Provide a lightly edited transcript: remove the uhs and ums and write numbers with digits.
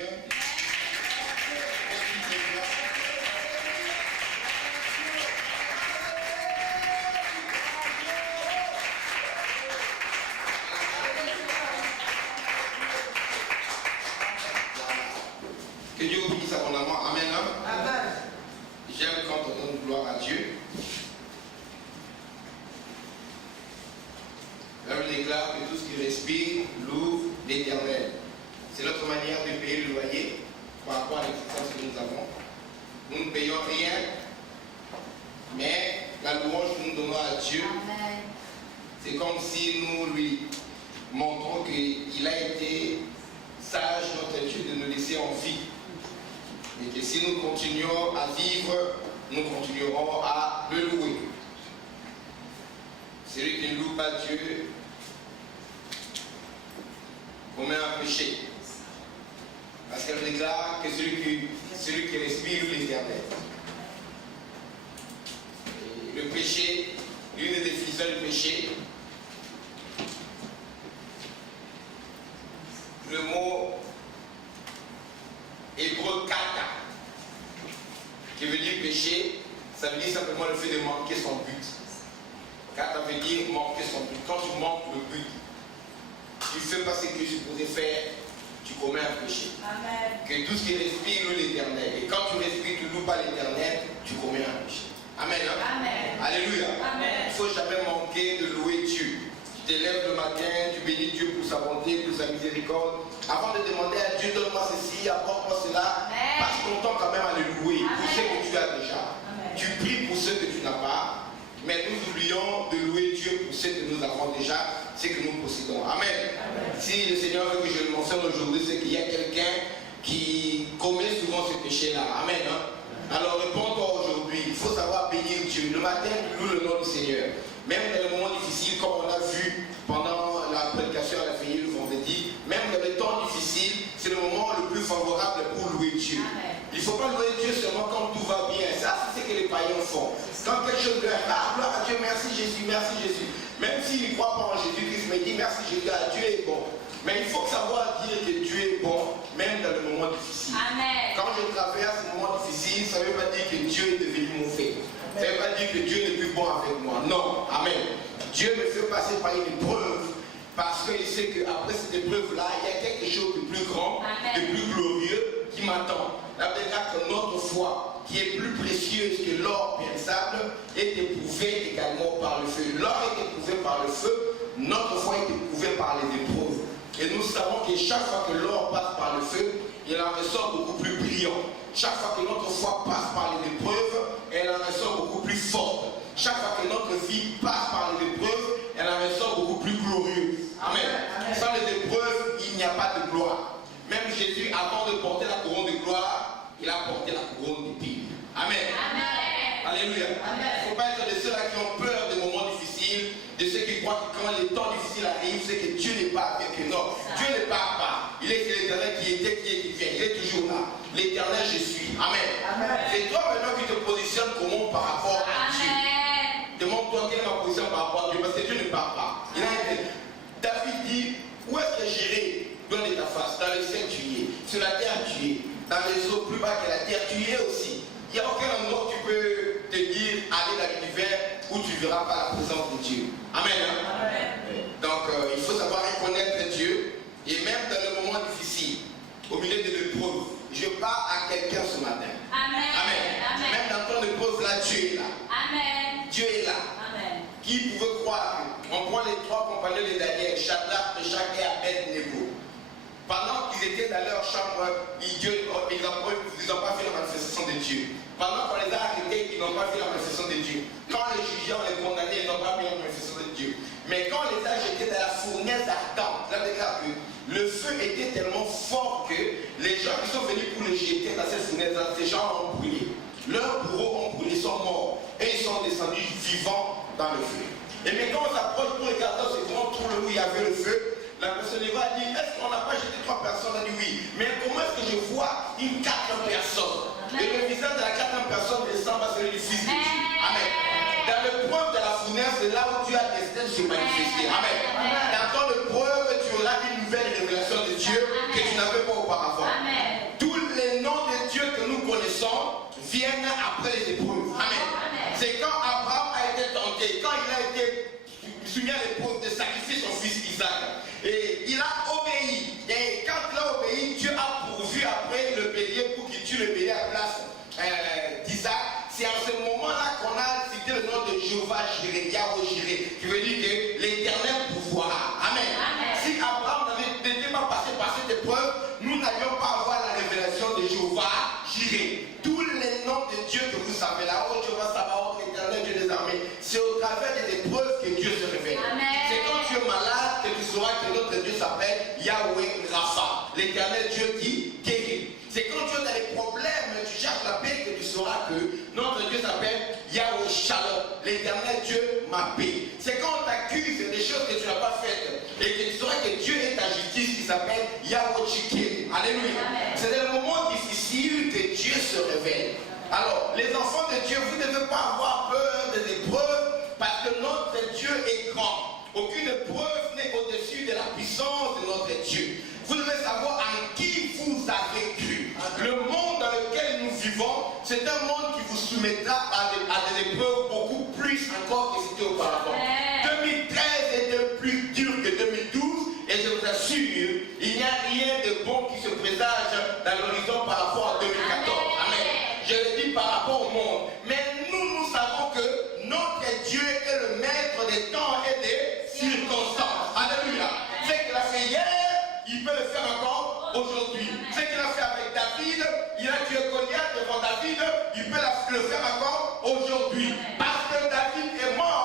Que Dieu vous bénisse abondamment. Amen. Amen. J'aime quand on donne gloire à Dieu. La Bible déclare que tout ce qui respire loue l'Éternel. C'est notre manière de payer le loyer par rapport à l'existence que nous avons. Nous ne payons rien, mais la louange que nous donnons à Dieu, c'est comme si nous lui montrons qu'il a été sage, notre Dieu, de nous laisser en vie. Et que si nous continuons à vivre, nous continuerons à le louer. Celui qui ne loue pas Dieu commet un péché. Parce qu'elle déclare que celui qui respire l'Éternel. Le péché, l'une des définitions du péché, le mot hébreu kata, qui veut dire péché, ça veut dire simplement le fait de manquer son but. Kata veut dire manquer son but. Quand tu manques le but, tu fais pas ce que tu supposais faire, tu commets un péché. Amen. Que tout ce qui respire loue l'Éternel. Et quand tu respires, tu ne loues pas l'Éternel, tu commets un péché. Amen. Hein? Amen. Alléluia. Amen. Il ne faut jamais manquer de louer Dieu. Tu te lèves le matin, tu bénis Dieu pour sa bonté, pour sa miséricorde. Avant de demander à Dieu, donne-moi ceci, apporte-moi cela, passe ton temps quand même à le louer. Amen. Pour ce que tu as déjà. Amen. Tu pries pour ce que tu n'as pas. Mais nous oublions de louer Dieu pour ce que nous avons déjà, ce que nous possédons. Amen. Amen. Si le Seigneur veut que je le mentionne aujourd'hui, c'est qu'il y a quelqu'un qui commet souvent ce péché-là. Amen. Hein? Alors réponds-toi aujourd'hui. Il faut savoir bénir Dieu. Le matin, tu loues le nom du Seigneur. Même dans les moments difficiles, comme on a vu pendant la prédication à la veillée le vendredi, même dans les temps difficiles, c'est le moment le plus favorable pour louer Dieu. Amen. Il ne faut pas louer Dieu seulement quand tout va bien. Ça, c'est ce que les païens font. Quand quelque chose de gloire à Dieu, merci Jésus, merci Jésus. Même s'il ne croit pas en Jésus-Christ, mais il dit merci Jésus, Dieu est bon. Mais il faut savoir dire que Dieu est bon, même dans le moment difficile. Amen. Quand je traverse un moment difficile, ça ne veut pas dire que Dieu est devenu mauvais. Ça ne veut pas dire que Dieu n'est plus bon avec moi. Non, amen. Dieu me fait passer par une épreuve parce qu'il sait qu'après cette épreuve-là, il y a quelque chose de plus grand, de plus glorieux qui m'attend. La Bible dit que notre foi, qui est plus précieuse que l'or périssable, est éprouvée également par le feu. L'or est éprouvé par le feu, notre foi est éprouvée par les épreuves. Et nous savons que chaque fois que l'or passe par le feu, il en ressort beaucoup plus brillant. Chaque fois que notre foi passe par les épreuves, elle en ressort beaucoup plus forte. Chaque fois que notre vie passe par les épreuves, elle en ressort beaucoup plus glorieuse. Amen. Amen. Sans les épreuves, il n'y a pas de gloire. Même Jésus, avant de porter la couronne de gloire, il a porté la couronne d'épines. Amen. Amen. Alléluia. Il ne faut pas être de ceux-là qui ont peur des moments difficiles, de ceux qui croient que quand les temps difficiles arrivent, c'est que Dieu n'est pas avec eux. Non, Dieu ne part pas. Il est l'Éternel qui était, qui est, qui vient. Il est toujours là. L'Éternel, je suis. Amen. Amen. C'est toi maintenant qui te positionnes comment par rapport à Dieu. Demande-toi quelle est ma position par rapport à Dieu, parce que Dieu ne part pas. Il a été. David dit, où est-ce que j'irai loin de ta face? Dans le ciel tu y es, sur la terre tu y es, dans les eaux plus bas que la terre tu y es aussi. Il n'y a aucun endroit où tu peux te dire, aller dans l'univers où tu ne verras pas la présence de Dieu. Amen. Hein? Amen. Donc il faut savoir reconnaître Dieu, et même dans les moments difficiles, au milieu de l'épreuve, je parle à quelqu'un ce matin. Amen. Amen. Amen. Même dans ton épreuve là, Dieu est là. Amen. Dieu est là. Amen. Qui pouvait croire qu'on prend les trois compagnons de Daniel, Shadrach, Meshach et Abednego. Pendant qu'ils étaient dans leur chambre, ils n'ont pas fait la manifestation de Dieu. Pendant qu'on les a arrêtés, ils n'ont pas fait la manifestation de Dieu. Quand les jugeaient, on les condamnait, ils n'ont pas fait la manifestation de Dieu. Mais quand on les a jetés dans la fournaise ardente, là, déclare que le feu était tellement fort que les gens qui sont venus pour les jeter dans cette fournaise, ces gens ont brûlé. Leurs bourreaux ont brûlé, sont morts. Et ils sont descendus vivants dans le feu. Et mais quand on s'approche pour regarder ce grand trou où il y avait le feu, la personne va dire, est-ce qu'on n'a pas jeté 3 personnes? On a dit oui. Mais comment est-ce que je vois une 4e personne? Et le visage de la 4e personne ressemble à celui du Fils de Dieu. Amen. Dans l'épreuve de la fournaise, c'est là où Dieu a décidé de se manifester. Amen. Dans ton épreuve, tu auras une nouvelle révélation de Dieu que tu n'avais pas auparavant. Amen. tu le bénis à la place d'Isaac, c'est en ce moment-là qu'on a cité le nom de Jéhovah Jireh, Yahweh Jireh, qui veut dire que l'éternel pouvoir. Amen. Amen. Si Abraham n'était pas passé par cette épreuve, nous n'allions pas avoir la révélation de Jéhovah Jireh. Tous les noms de Dieu que vous savez là, oh Jéhovah Sabaoth, l'éternel Dieu des armées, c'est au travers des épreuves que Dieu se révèle. C'est quand tu es malade que tu sauras que notre Dieu s'appelle Yahweh Rapha, l'éternel Dieu qui guérit. C'est quand tu es dans les problèmes, tu cherches la paix, que tu sauras que notre Dieu s'appelle Yahweh Shalom, l'éternel Dieu ma paix. C'est quand on t'accuse des choses que tu n'as pas faites et que tu sauras que Dieu est ta justice qui s'appelle Yahweh Chikim. Alléluia. C'est dans le moment difficile que Dieu se révèle. Alors, les enfants de Dieu, vous ne devez pas avoir peur des épreuves parce que notre Dieu est grand. Aucune épreuve n'est au-dessus de la puissance de notre Dieu. Vous devez savoir en qui vous avez cru. Le monde dans lequel nous vivons, c'est un monde qui vous soumettra à des épreuves beaucoup plus encore que c'était auparavant. 2013 était plus dur que 2012 et je vous assure, il n'y a rien de bon qui se présage dans l'horizon par rapport à 2014. Amen. Je le dis par rapport au monde. Mais nous savons que notre Dieu est le maître des temps et des circonstances. Alléluia. Ce qu'il a fait hier, il peut le faire encore aujourd'hui. Ce qu'il a fait avec David, il a tué Goliath devant David, il peut le faire encore aujourd'hui. Parce que David est mort